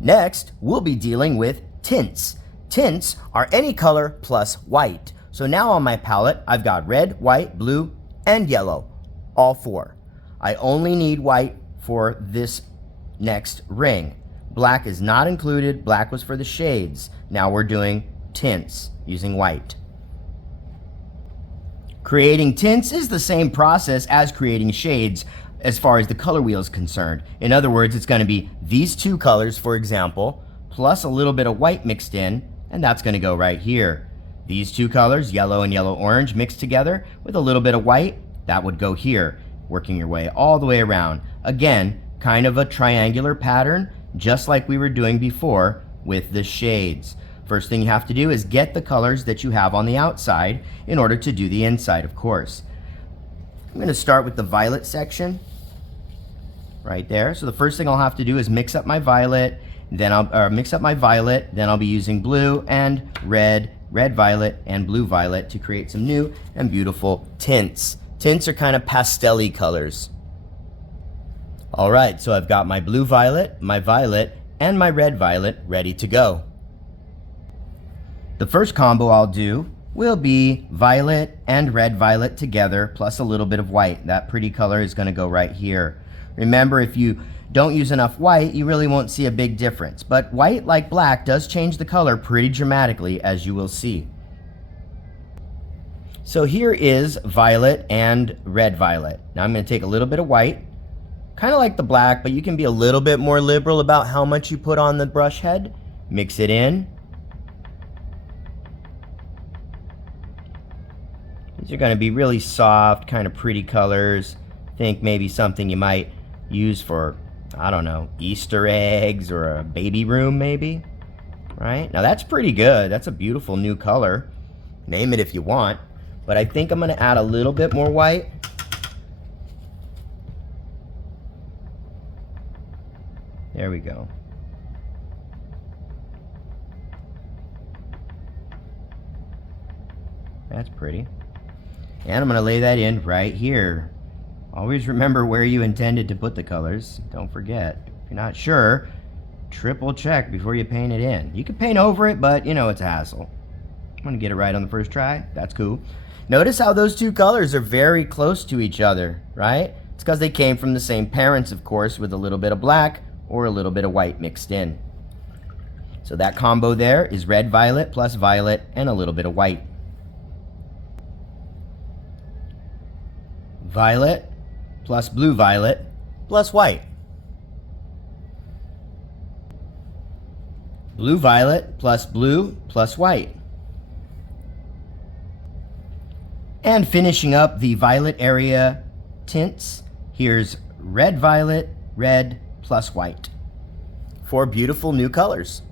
Next, we'll be dealing with tints. Tints are any color plus white. So now on my palette, I've got red, white, blue, and yellow, all four. I only need white for this next ring. Black is not included. Black was for the shades. Now we're doing tints using white. Creating tints is the same process as creating shades as far as the color wheel is concerned. In other words, it's going to be these two colors, for example, plus a little bit of white mixed in, and that's going to go right here. These two colors, yellow and yellow-orange, mixed together with a little bit of white, that would go here, working your way all the way around. Again, kind of a triangular pattern, just like we were doing before with the shades. First thing you have to do is get the colors that you have on the outside in order to do the inside, of course. I'm going to start with the violet section right there. So the first thing I'll have to do is mix up my violet, then I'll be using blue and red, red violet, and blue violet to create some new and beautiful tints. Tints are kind of pastel-y colors. All right, so I've got my blue violet, and my red violet ready to go. The first combo I'll do will be violet and red violet together, plus a little bit of white. That pretty color is going to go right here. Remember, if you don't use enough white, you really won't see a big difference. But white, like black, does change the color pretty dramatically, as you will see. So here is violet and red violet. Now I'm going to take a little bit of white, kind of like the black, but you can be a little bit more liberal about how much you put on the brush head. Mix it in. These are going to be really soft, kind of pretty colors. Think maybe something you might use for, I don't know, Easter eggs or a baby room maybe. Right? Now that's pretty good. That's a beautiful new color. Name it if you want. But I think I'm going to add a little bit more white. There we go. That's pretty. And I'm going to lay that in right here. Always remember where you intended to put the colors. Don't forget. If you're not sure, triple check before you paint it in. You can paint over it, but you know it's a hassle. I'm going to get it right on the first try. That's cool. Notice how those two colors are very close to each other, right? It's because they came from the same parents, of course, with a little bit of black or a little bit of white mixed in. So that combo there is red violet plus violet and a little bit of white. Violet plus blue violet plus white. Blue violet plus blue plus white. And finishing up the violet area tints, here's red violet, red plus white. Four beautiful new colors.